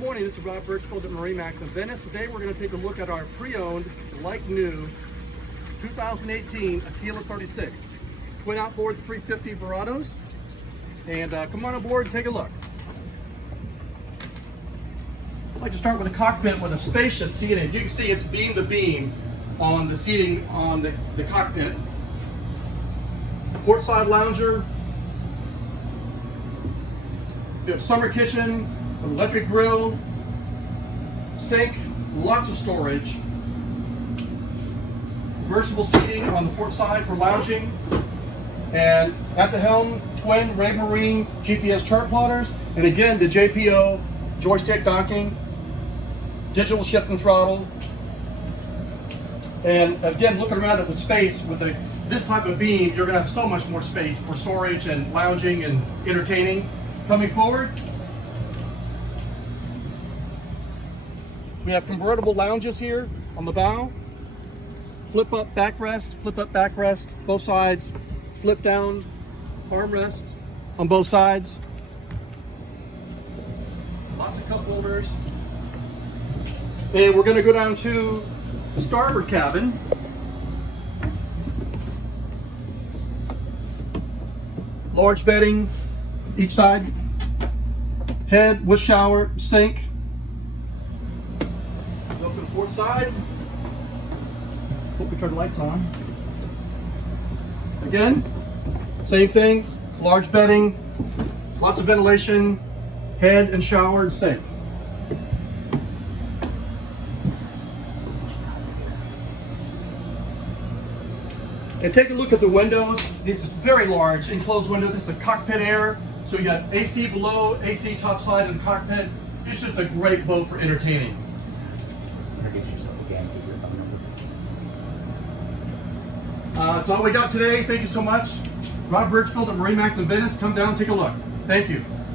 morning, this is Rob Birchfield at MarineMax in Venice. Today we're going to take a look at our pre-owned, like new, 2018 Aquila 36. Twin outboard 350 Verados. And come on aboard and take a look. I'd like to start with the cockpit with a spacious seating. You can see it's beam to beam on the seating on the cockpit. Port side lounger. We have summer kitchen, electric grill, sink, lots of storage. Reversible seating on the port side for lounging. And at the helm, twin Raymarine GPS chart plotters. And again, the JPO joystick docking, digital shift and throttle. And again, looking around at the space with this type of beam, you're going to have so much more space for storage and lounging and entertaining. Coming forward, we have convertible lounges here on the bow. Flip up backrest, both sides. Flip down armrest on both sides. Lots of cup holders. And we're going to go down to the starboard cabin. Large bedding each side. Head with shower, sink. Go to the port side. Hope we turn the lights on. Again, same thing. Large bedding, lots of ventilation, head and shower and sink. And take a look at the windows. These very large enclosed window. This is a cockpit air. So you got AC below, AC topside in the cockpit. It's just a great boat for entertaining. That's all we got today. Thank you so much. Rob Birchfield at MarineMax in Venice. Come down and take a look. Thank you.